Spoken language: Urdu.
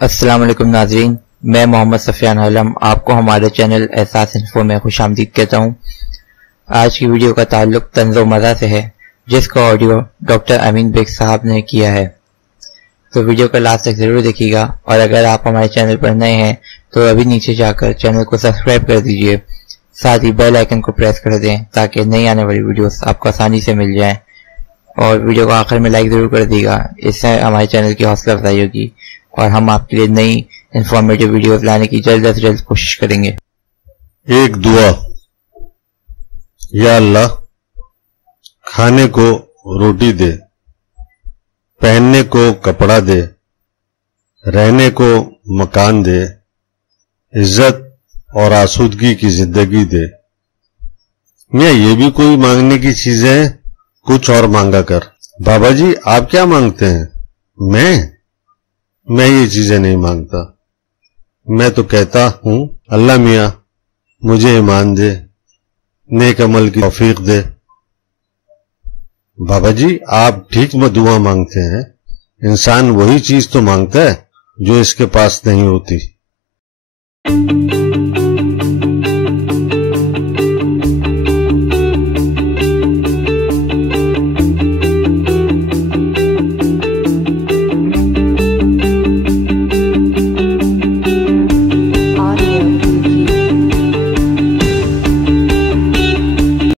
السلام علیکم ناظرین، میں محمد سفیان عالم آپ کو ہمارے چینل احساس انفو میں خوش آمدید کہتا ہوں۔ آج کی ویڈیو کا تعلق طنز و مزاح سے ہے، جس کا آڈیو ڈاکٹر امین بیگ صاحب نے کیا ہے، تو ویڈیو کا لاسٹ تک ضرور دیکھیے گا۔ اور اگر آپ ہمارے چینل پر نئے ہیں تو ابھی نیچے جا کر چینل کو سبسکرائب کر دیجئے، ساتھ ہی بیل آئیکن کو پریس کر دیں تاکہ نئی آنے والی ویڈیوز آپ کو آسانی سے مل جائیں، اور ویڈیو کو آخر میں لائک ضرور کر دیے گا، اس سے ہمارے چینل کی حوصلہ افزائی ہوگی اور ہم آپ کے لیے نئی انفارمیٹیو ویڈیوز لانے کی جلد از جلد کوشش کریں گے۔ ایک دعا۔ یا اللہ، کھانے کو روٹی دے، پہننے کو کپڑا دے، رہنے کو مکان دے، عزت اور آسودگی کی زندگی دے۔ یا یہ بھی کوئی مانگنے کی چیزیں ہیں؟ کچھ اور مانگا کر۔ بابا جی آپ کیا مانگتے ہیں؟ میں یہ چیزیں نہیں مانگتا۔ میں تو کہتا ہوں اللہ میاں مجھے ایمان دے، نیک عمل کی توفیق دے۔ بابا جی آپ ٹھیک دعا مانگتے ہیں، انسان وہی چیز تو مانگتا ہے جو اس کے پاس نہیں ہوتی۔